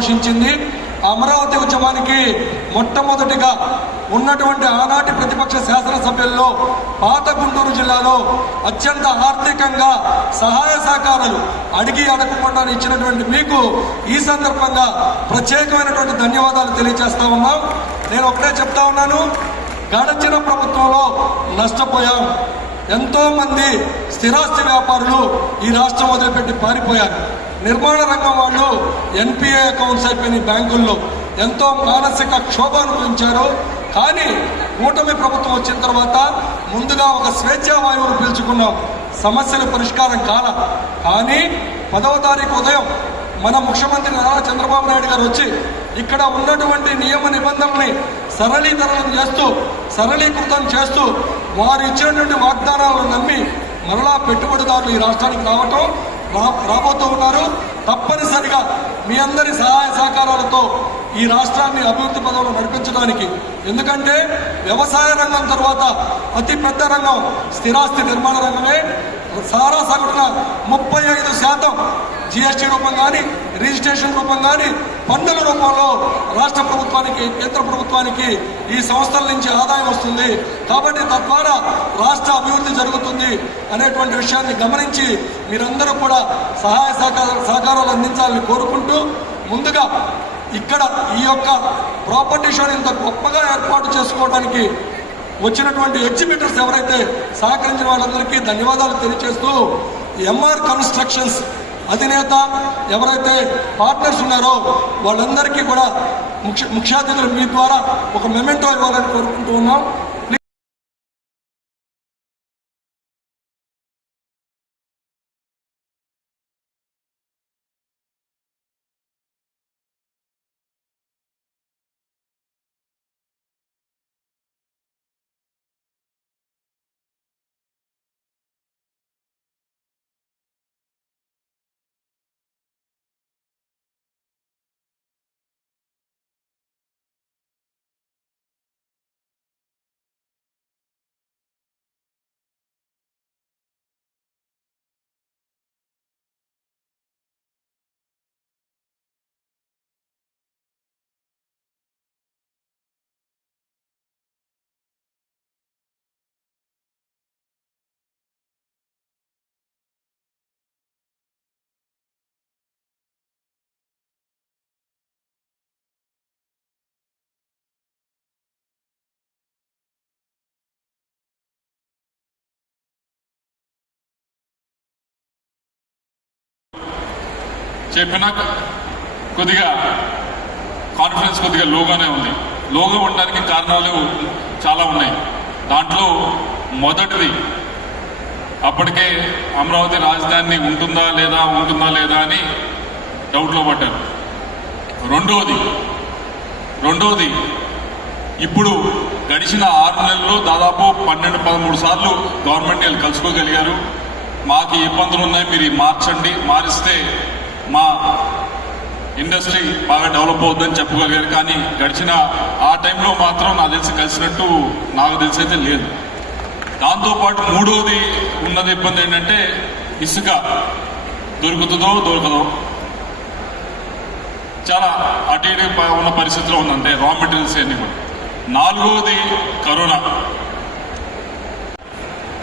పోషించింది అమరావతి ఉద్యమానికి మొట్టమొదటిగా ఉన్నటువంటి ఆనాటి ప్రతిపక్ష శాసనసభ్యుల్లో పాత గుంటూరు జిల్లాలో అత్యంత ఆర్థికంగా సహాయ సహకారాలు అడిగి అడగకుండా ఇచ్చినటువంటి మీకు ఈ సందర్భంగా ప్రత్యేకమైనటువంటి ధన్యవాదాలు తెలియజేస్తా ఉన్నాం. నేను ఒకటే చెప్తా ఉన్నాను. గడచిన ప్రభుత్వంలో నష్టపోయాం. ఎంతో మంది స్థిరాస్తి వ్యాపారులు ఈ రాష్ట్రం వదిలిపెట్టి పారిపోయారు. నిర్మాణ రంగం వాళ్ళు ఎన్పిఏ అకౌంట్స్ అయిపోయిన బ్యాంకుల్లో. ఎంతో మానసిక క్షోభ అనుభవించారు. కానీ కూటమి ప్రభుత్వం వచ్చిన తర్వాత ముందుగా ఒక స్వేచ్ఛా వాయువును పీల్చుకున్నాం. సమస్యల పరిష్కారం కాల. కానీ పదవ తారీఖు ఉదయం మన ముఖ్యమంత్రి నారా చంద్రబాబు నాయుడు గారు వచ్చి ఇక్కడ ఉన్నటువంటి నియమ నిబంధనల్ని సరళీకరణం చేస్తూ సరళీకృతం చేస్తూ వారు ఇచ్చినటువంటి వాగ్దానాలను నమ్మి మరలా పెట్టుబడిదారులు ఈ రాష్ట్రానికి రావటం రా- రాబోతూ ఉన్నారు. తప్పనిసరిగా మీ అందరి సహాయ సహకారాలతో ఈ రాష్ట్రాన్ని అభివృద్ధి పదంలో నడిపించడానికి. ఎందుకంటే వ్యవసాయ రంగం తర్వాత అతి పెద్ద రంగం స్థిరాస్తి నిర్మాణ రంగమే. సారా సగటున ముప్పై ఐదు శాతం జిఎస్టీ రూపం కానీ రిజిస్ట్రేషన్ రూపం కానీ పన్నుల రూపంలో రాష్ట్ర ప్రభుత్వానికి కేంద్ర ప్రభుత్వానికి ఈ సంస్థల నుంచి ఆదాయం వస్తుంది. కాబట్టి తద్వారా రాష్ట్ర అభివృద్ధి జరుగుతుంది అనేటువంటి విషయాన్ని గమనించి మీరందరూ కూడా సహాయ సహకార సహకారాలు అందించాలని కోరుకుంటూ ముందుగా ఇక్కడ ఈ యొక్క ప్రాపర్టీ షోని ఇంత గొప్పగా ఏర్పాటు చేసుకోవడానికి వచ్చినటువంటి ఎగ్జిబిటర్స్ ఎవరైతే సహకరించిన వాళ్ళందరికీ ధన్యవాదాలు తెలియజేస్తూ ఎంఆర్ కన్స్ట్రక్షన్స్ అధినేత ఎవరైతే పార్ట్నర్స్ ఉన్నారో వాళ్ళందరికీ కూడా ముఖ్య ముఖ్యాతిథులు మీ ద్వారా ఒక మెమెంటో ఇవ్వాలని కోరుకుంటూ ఉన్నాం. చెప్పినా కొద్దిగా కాన్ఫిడెన్స్ కొద్దిగా లోగానే ఉంది. లోగా ఉండడానికి కారణాలు చాలా ఉన్నాయి. దాంట్లో మొదటిది అప్పటికే అమరావతి రాజధాని ఉంటుందా లేదా ఉంటుందా లేదా అని డౌట్లో పడ్డారు రెండవది రెండవది ఇప్పుడు గడిచిన ఆరు నెలల్లో దాదాపు పన్నెండు పదమూడు సార్లు గవర్నమెంట్ వాళ్ళు కలుసుకోగలిగారు. మాకు ఇబ్బందులు ఉన్నాయి మీరు మార్చండి మారిస్తే మా ఇండస్ట్రీ బాగా డెవలప్ అవుతుందని చెప్పగలిగారు కానీ గడిచిన ఆ టైంలో మాత్రం నాకు తెలిసి కలిసినట్టు నాకు తెలిసి అయితే లేదు దాంతోపాటు మూడవది ఉన్నది ఇబ్బంది ఏంటంటే ఇసుక దొరుకుతుందో దొరకదో చాలా అటు ఇటు ఉన్న పరిస్థితిలో ఉందంటే రా మెటీరియల్స్ అన్ని కూడా. నాలుగవది కరోనా.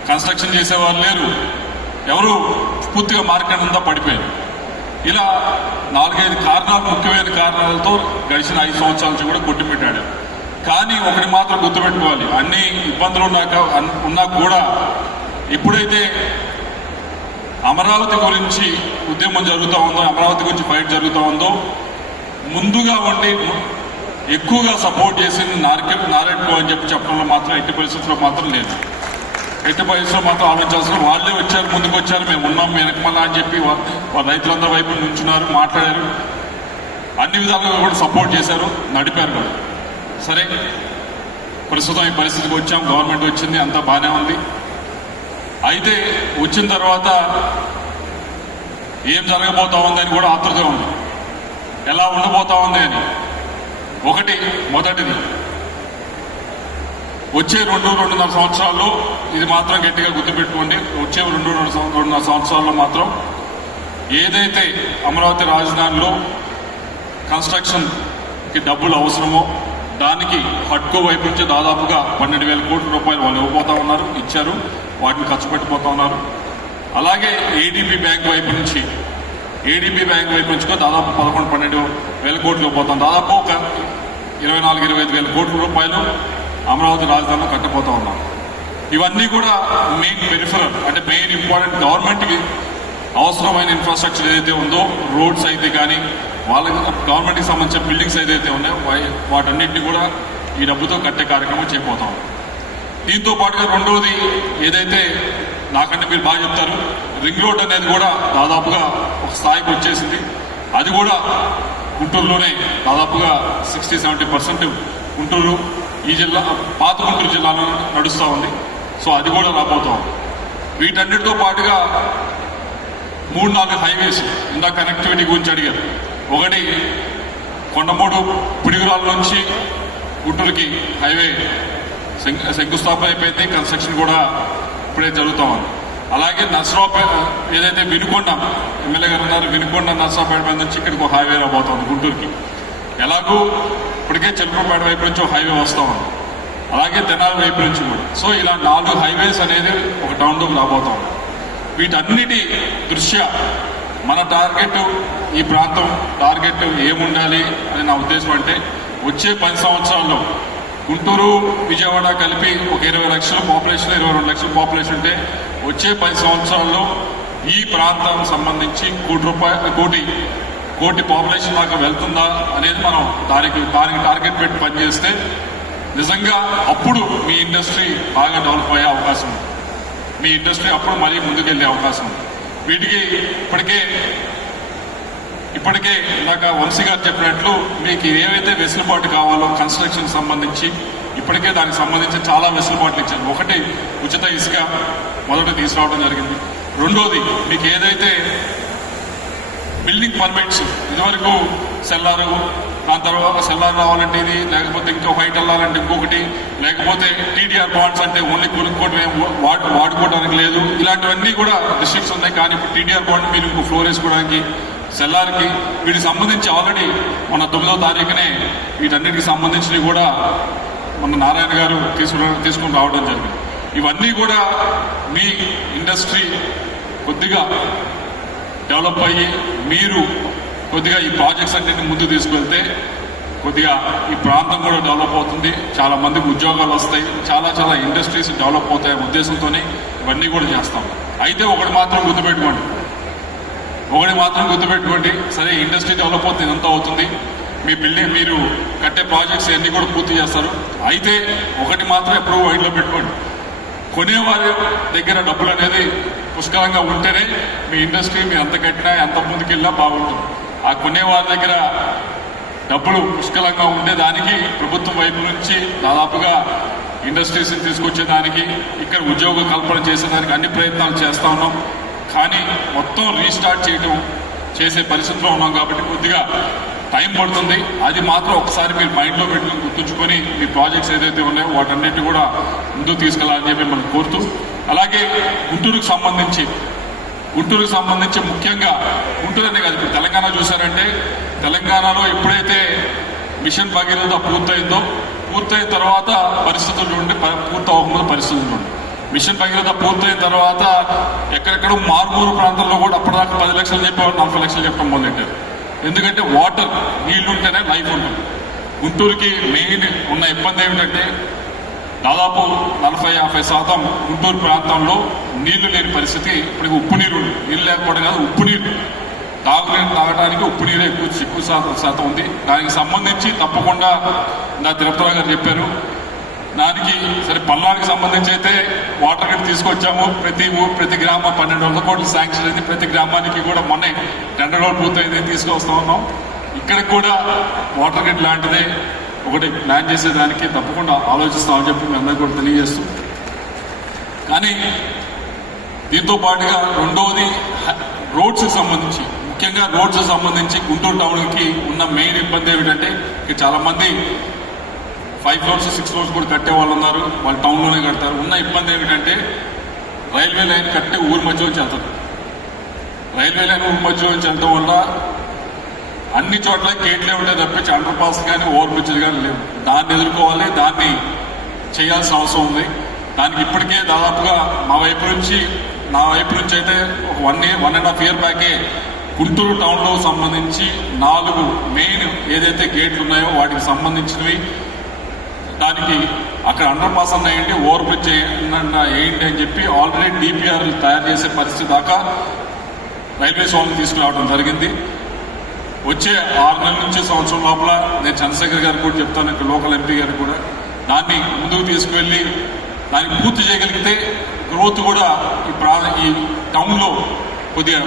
కన్స్ట్రక్షన్ చేసేవారు లేరు. ఎవరు పూర్తిగా మార్కెట్ అంతా పడిపోయారు. ఇలా నాలుగైదు కారణాలు ముఖ్యమైన కారణాలతో గడిచిన ఐదు సంవత్సరాల నుంచి కూడా కొట్టిపెట్టాడు. కానీ ఒకటి మాత్రం గుర్తుపెట్టుకోవాలి. అన్ని ఇబ్బందులు ఉన్నాక ఉన్నా కూడా ఎప్పుడైతే అమరావతి గురించి ఉద్యమం జరుగుతూ ఉందో అమరావతి గురించి ఫైట్ జరుగుతూ ఉందో ముందుగా ఉండి ఎక్కువగా సపోర్ట్ చేసింది నారకె నారెట్టుకో అని చెప్పి చెప్పడంలో మాత్రం ఎట్టి పరిస్థితుల్లో మాత్రం లేదు. ఎట్టి పరిస్థితుల్లో మాత్రం ఆలోచించాల్సిన వాళ్ళే వచ్చారు ముందుకు వచ్చారు మేము ఉన్నాం వెనకమల్లా అని చెప్పి వాళ్ళ రైతులందరి వైపు నుంచున్నారు మాట్లాడారు. అన్ని విధాలుగా కూడా సపోర్ట్ చేశారు నడిపారు కూడా. సరే ప్రస్తుతం ఈ పరిస్థితికి వచ్చాం గవర్నమెంట్ వచ్చింది అంతా బాగానే ఉంది. అయితే వచ్చిన తర్వాత ఏం జరగబోతా ఉందని కూడా ఆతృత ఉంది. ఎలా ఉండబోతా ఉంది అని. ఒకటి మొదటిది. వచ్చే రెండు రెండున్నర సంవత్సరాల్లో ఇది మాత్రం గట్టిగా గుర్తుపెట్టుకోండి. వచ్చే రెండు రెండు రెండున్నర సంవత్సరాల్లో మాత్రం ఏదైతే అమరావతి రాజధానిలో కన్స్ట్రక్షన్కి డబ్బులు అవసరమో దానికి హట్కో వైపు నుంచి దాదాపుగా పన్నెండు వేల కోట్ల రూపాయలు వాళ్ళు ఇవ్వబోతా ఉన్నారు ఇచ్చారు. వాటిని ఖర్చు పెట్టిపోతా ఉన్నారు. అలాగే ఏడీబీ బ్యాంక్ వైపు నుంచి ఏడీబీ బ్యాంక్ వైపు నుంచి కూడా దాదాపు పదకొండు పన్నెండు వేల కోట్లు ఇవ్వబోతాం. దాదాపు ఒక ఇరవై నాలుగు ఇరవై ఐదు వేల కోట్ల రూపాయలు అమరావతి రాజధానిలో కట్టబోతా ఉన్నాం. ఇవన్నీ కూడా మెయిన్ పెరిఫరల్ అంటే మెయిన్ ఇంపార్టెంట్ గవర్నమెంట్కి అవసరమైన ఇన్ఫ్రాస్ట్రక్చర్ ఏదైతే ఉందో రోడ్స్ అయితే కానీ వాళ్ళకి గవర్నమెంట్కి సంబంధించిన బిల్డింగ్స్ ఏదైతే ఉన్నాయో వాటన్నింటినీ వాటన్నిటిని కూడా ఈ డబ్బుతో కట్టే కార్యక్రమం చేయబోతాం దీంతో పాటుగా రెండవది ఏదైతే నాకంటే మీరు బాగా చెప్తారు రింగ్ రోడ్ అనేది కూడా దాదాపుగా ఒక స్థాయికి వచ్చేసింది. అది కూడా గుంటూరులోనే దాదాపుగా సిక్స్టీ సెవెంటీ పర్సెంట్ గుంటూరు ఈ జిల్లా పాత గుంటూరు జిల్లాలో నడుస్తూ ఉంది. సో అది కూడా రాబోతా ఉంది. వీటన్నిటితో పాటుగా మూడు నాలుగు హైవేస్ ఇందా కనెక్టివిటీ గురించి అడిగారు. ఒకటి కొండమూడు పిడుగురాల నుంచి గుంటూరుకి హైవే శంకుస్థాపన అయిపోయింది. కన్స్ట్రక్షన్ కూడా ఇప్పుడే జరుగుతా ఉంది. అలాగే నర్సరావుపేట ఏదైతే వినుకొండ ఎమ్మెల్యే గారు ఉన్నారు వినుకొండ నర్సరావుపేట మీద నుంచి ఇక్కడికి ఒక హైవే రాబోతుంది గుంటూరుకి. ఎలాగూ ఇప్పటికే చెల్పూరుపేట వైపు నుంచి ఒక హైవే వస్తూ ఉంది. అలాగే తెనాలి వైపు నుంచి కూడా. సో ఇలా నాలుగు హైవేస్ అనేది ఒక టౌన్లోకి రాబోతా ఉంది. వీటన్నిటి దృష్ట్యా మన టార్గెట్ ఈ ప్రాంతం టార్గెట్ ఏముండాలి అని నా ఉద్దేశం అంటే వచ్చే పది సంవత్సరాల్లో గుంటూరు విజయవాడ కలిపి ఒక ఇరవై లక్షల పాపులేషన్ ఇరవై రెండు లక్షల పాపులేషన్ ఉంటే వచ్చే పది సంవత్సరాల్లో ఈ ప్రాంతం సంబంధించి కోటి రూపాయల కోటి కోటి పాపులేషన్ దాకా వెళ్తుందా అనేది మనం దానికి దానికి టార్గెట్ పెట్టి పనిచేస్తే నిజంగా అప్పుడు మీ ఇండస్ట్రీ బాగా డెవలప్ అయ్యే అవకాశం ఉంది. మీ ఇండస్ట్రీ అప్పుడు మరీ ముందుకెళ్ళే అవకాశం ఉంది. వీటికి ఇప్పటికే ఇప్పటికే ఇందాక వంశీ గారు చెప్పినట్లు మీకు ఏవైతే వెసులుబాటు కావాలో కన్స్ట్రక్షన్ సంబంధించి ఇప్పటికే దానికి సంబంధించి చాలా వెసులుబాట్లు ఇచ్చారు. ఒకటి ఉచిత ఇసుక మొదట తీసుకురావడం జరిగింది. రెండోది మీకు ఏదైతే బిల్డింగ్ పర్మిట్స్ ఇదివరకు సెల్లారు దాని తర్వాత సెల్లార్ రావాలంటే ఇది లేకపోతే ఇంకో హైట్ వెళ్ళాలంటే ఇంకొకటి లేకపోతే టీడీఆర్ బాండ్స్ అంటే ఓన్లీ కొనుక్కోవడం వాడు వాడుకోవడానికి లేదు. ఇలాంటివన్నీ కూడా రిస్ట్రిక్ట్స్ ఉన్నాయి. కానీ ఇప్పుడు టీడీఆర్ బాండ్ మీరు ఇంకో ఫ్లోర్ వేసుకోవడానికి సెల్లార్కి వీటికి సంబంధించి ఆల్రెడీ మన తొమ్మిదో తారీఖునే వీటన్నిటికి సంబంధించినవి కూడా మన నారాయణ గారు తీసుకుని తీసుకుని రావడం జరిగింది. ఇవన్నీ కూడా మీ ఇండస్ట్రీ కొద్దిగా డెవలప్ అయ్యి మీరు కొద్దిగా ఈ ప్రాజెక్ట్స్ అన్నింటిని ముందు తీసుకెళ్తే కొద్దిగా ఈ ప్రాంతం కూడా డెవలప్ అవుతుంది. చాలా మందికి ఉద్యోగాలు వస్తాయి. చాలా చాలా ఇండస్ట్రీస్ డెవలప్ అవుతాయి ఉద్దేశంతో ఇవన్నీ కూడా చేస్తాం. అయితే ఒకటి మాత్రం గుర్తుపెట్టుకోండి. ఒకటి మాత్రం గుర్తుపెట్టుకోండి. సరే ఇండస్ట్రీ డెవలప్ అవుతుంది ఎంత అవుతుంది. మీ బిల్డింగ్ మీరు కట్టే ప్రాజెక్ట్స్ అన్నీ కూడా పూర్తి చేస్తారు. అయితే ఒకటి మాత్రం ఎప్పుడూ వైడ్లో పెట్టుకోండి. కొనేవారి దగ్గర డబ్బులు అనేది పుష్కలంగా ఉంటేనే మీ ఇండస్ట్రీ మీరు ఎంత కట్టినా ఎంత ముందుకెళ్ళినా బాగుంటుంది. ఆ కొనేవారి దగ్గర డబ్బులు పుష్కలంగా ఉండేదానికి ప్రభుత్వం వైపు నుంచి దాదాపుగా ఇండస్ట్రీస్ని తీసుకొచ్చేదానికి ఇక్కడ ఉద్యోగ కల్పన చేసేదానికి అన్ని ప్రయత్నాలు చేస్తూ ఉన్నాం. కానీ మొత్తం రీస్టార్ట్ చేయడం చేసే పరిస్థితిలో ఉన్నాం కాబట్టి కొద్దిగా టైం పడుతుంది. అది మాత్రం ఒకసారి మీరు మైండ్లో పెట్టుకుని గుర్తుంచుకొని మీ ప్రాజెక్ట్స్ ఏదైతే ఉన్నాయో వాటన్నిటి కూడా ముందుకు తీసుకెళ్ళాలని చెప్పి మనం కోరుతూ అలాగే గుంటూరుకు సంబంధించి గుంటూరుకు సంబంధించి ముఖ్యంగా గుంటూరునే కాదు ఇప్పుడు తెలంగాణ చూసారంటే తెలంగాణలో ఎప్పుడైతే మిషన్ భగీరథ పూర్తయిందో పూర్తయిన తర్వాత పరిస్థితులు ఉండి ప- పూర్తి అవ్వకముందు పరిస్థితులు ఉండి మిషన్ భగీరథ పూర్తయిన తర్వాత ఎక్కడెక్కడ మారుమూరు ప్రాంతాల్లో కూడా అప్పటిదాకా పది లక్షలు చెప్పేవాళ్ళు నలభై లక్షలు చెప్పడం మొదలెట్టారు. ఎందుకంటే వాటర్ నీళ్ళు ఉంటేనే లైఫ్ ఉంటుంది. గుంటూరుకి మెయిన్ ఉన్న ఇబ్బంది ఏమిటంటే దాదాపు నలభై యాభై శాతం గుంటూరు ప్రాంతంలో నీళ్ళు లేని పరిస్థితి. ఇప్పుడు ఉప్పు నీరు నీళ్ళు లేకపోవడం కాదు ఉప్పు నీరు. తాగునీరు తాగడానికి ఉప్పు నీరే ఎక్కువ ఎక్కువ శాతం శాతం ఉంది. దానికి సంబంధించి తప్పకుండా నా తిరుపతిరావు గారు చెప్పారు. దానికి సరే పల్నాడుకి సంబంధించి అయితే వాటర్ గ్రిడ్ తీసుకొచ్చాము. ప్రతి ఊరు ప్రతి గ్రామ పన్నెండు వందల కోట్లు శాంక్షన్ అయింది. ప్రతి గ్రామానికి కూడా మొన్నే టెండర్ కూడా పూర్తయింది. తీసుకొస్తా ఉన్నాం. ఇక్కడ కూడా వాటర్ గ్రిడ్ లాంటిదే. ఒకటి ప్లాన్ చేసేదానికి తప్పకుండా ఆలోచిస్తామని చెప్పి మీ అందరికీ కూడా తెలియజేస్తూ కానీ దీంతో పాటుగా రెండవది రోడ్స్కి సంబంధించి ముఖ్యంగా రోడ్స్ సంబంధించి గుంటూరు టౌన్కి ఉన్న మెయిన్ ఇబ్బంది ఏమిటంటే ఇక్కడ చాలా మంది ఫైవ్ ఫ్లోర్స్ సిక్స్ ఫ్లోర్స్ కూడా కట్టే వాళ్ళు ఉన్నారు వాళ్ళు టౌన్లోనే కడతారు. ఉన్న ఇబ్బంది ఏమిటంటే రైల్వే లైన్ కట్టే ఊరి మధ్య నుంచి వెళ్తారు. రైల్వే లైన్ ఊరి మధ్య నుంచి వెళ్ళడం వల్ల అన్ని చోట్ల గేట్లే ఉంటే తప్పించి అండర్ పాస్ కానీ ఓవర్ బ్రిడ్జ్ కానీ లేవు. దాన్ని ఎదుర్కోవాలి దాన్ని చేయాల్సిన అవసరం ఉంది. దానికి ఇప్పటికే దాదాపుగా మా వైపు నుంచి నా వైపు నుంచి అయితే ఒక one year one and half year బ్యాకే Guntur టౌన్లో సంబంధించి నాలుగు మెయిన్ ఏదైతే గేట్లు ఉన్నాయో వాటికి సంబంధించినవి దానికి అక్కడ అండర్ పాస్ అన్న ఓవర్ బ్రిడ్జ్ అన్న ఏంటి అని చెప్పి ఆల్రెడీ డిపిఆర్లు తయారు చేసే పరిస్థితి దాకా రైల్వేస్ వాళ్ళని తీసుకురావడం జరిగింది. వచ్చే ఆరు నెలల నుంచి సంవత్సరం లోపల నేను చంద్రశేఖర్ గారికి కూడా చెప్తాను ఇక్కడ లోకల్ ఎంపీ గారికి కూడా. దాన్ని ముందుకు తీసుకువెళ్ళి దాన్ని పూర్తి చేయగలిగితే గ్రోత్ కూడా ఈ ప్రా ఈ టౌన్లో కొద్దిగా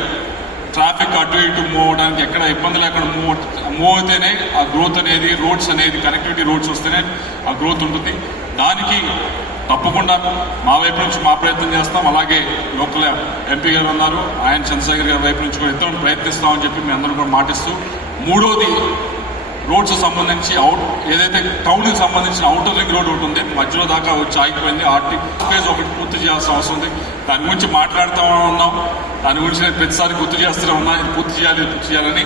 ట్రాఫిక్ అటు ఇటు మూవ్ అవడానికి ఎక్కడ ఇబ్బంది లేకుండా మూవ్ మూవ్ అయితేనే ఆ గ్రోత్ అనేది రోడ్స్ అనేది కనెక్టివిటీ రోడ్స్ వస్తేనే ఆ గ్రోత్ ఉంటుంది. దానికి తప్పకుండా మా వైపు నుంచి మా ప్రయత్నం చేస్తాం. అలాగే లోకల్ ఎంపీ గారు ఉన్నారు ఆయన చంద్రశేఖర్ గారి వైపు నుంచి కూడా ఎంతో ప్రయత్నిస్తామని చెప్పి మేము అందరూ కూడా మాటిస్తూ మూడోది రోడ్స్ సంబంధించి అవుట్ ఏదైతే టౌన్కి సంబంధించిన అవుటర్ రింగ్ రోడ్ ఒకటి ఉంది మధ్యలో దాకా వచ్చి ఆగిపోయింది. ఆర్టీ ఫేజ్ ఒకటి పూర్తి చేయాల్సిన అవసరం ఉంది. దాని గురించి మాట్లాడుతూ ఉన్నాం. దాని గురించి నేను ప్రతిసారి గుర్తు చేస్తూనే ఉన్నా. ఇది పూర్తి చేయాలి పూర్తి చేయాలని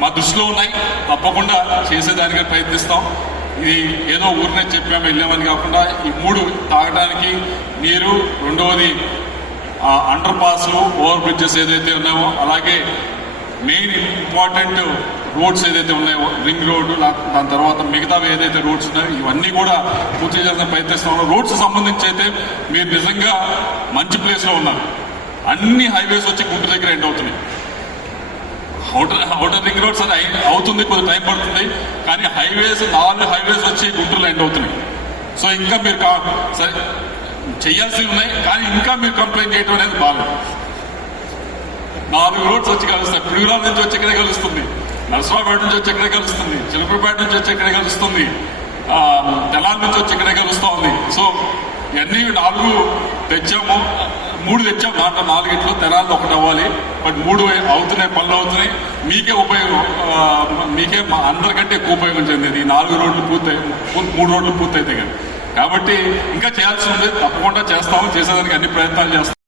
మా దృష్టిలో ఉన్నాయి. తప్పకుండా చేసేదానికి ప్రయత్నిస్తాం. ఇది ఏదో ఊరినే చెప్పాము వెళ్ళామని కాకుండా ఈ మూడు తాగడానికి నీరు రెండవది అండర్ పాస్లు ఓవర్ బ్రిడ్జెస్ ఏదైతే ఉన్నాయో అలాగే మెయిన్ ఇంపార్టెంట్ రోడ్స్ ఏదైతే ఉన్నాయో రింగ్ రోడ్డు దాని తర్వాత మిగతా ఏదైతే రోడ్స్ ఉన్నాయో ఇవన్నీ కూడా పూర్తి చేసిన ప్రయత్నిస్తాం రోడ్స్ సంబంధించి అయితే మీరు నిజంగా మంచి ప్లేస్లో ఉన్నారు. అన్ని హైవేస్ వచ్చి గుంటూరు దగ్గర ఎండ్ అవుతున్నాయి. అవుటర్ అవుటర్ రింగ్ రోడ్స్ అది అవుతుంది కొంచెం టైం పడుతుంది. కానీ హైవేస్ నాలుగు హైవేస్ వచ్చి గుంటూరులో ఎండ్ అవుతున్నాయి. సో ఇంకా మీరు కా సరే చేయాల్సి ఉన్నాయి కానీ ఇంకా మీరు కంప్లైంట్ చేయడం అనేది బాగా. నాలుగు రోడ్స్ వచ్చి కలుస్తాయి. పిడుగురాల నుంచి వచ్చి ఇక్కడే కలుస్తుంది. నరసరావుపేట నుంచి వచ్చి ఇక్కడే కలుస్తుంది. చిలకపేట నుంచి వచ్చి ఇక్కడే కలుస్తుంది. తెలాల నుంచి వచ్చి ఎక్కడే కలుస్తూ ఉంది. సో ఇవన్నీ నాలుగు తెచ్చాము. మూడు తెచ్చాము దాంట్లో నాలుగిట్లో తెలాలు ఒకటి అవ్వాలి. బట్ మూడు అవుతున్నాయి పనులు అవుతున్నాయి. మీకే ఉపయోగం మీకే మా అందరికంటే ఎక్కువ ఉపయోగం చెందేది. ఈ నాలుగు రోడ్లు పూర్తయి మూడు రోడ్లు పూర్తయితే కానీ. కాబట్టి ఇంకా చేయాల్సి ఉంది తప్పకుండా చేస్తాము చేసేదానికి అన్ని ప్రయత్నాలు చేస్తాం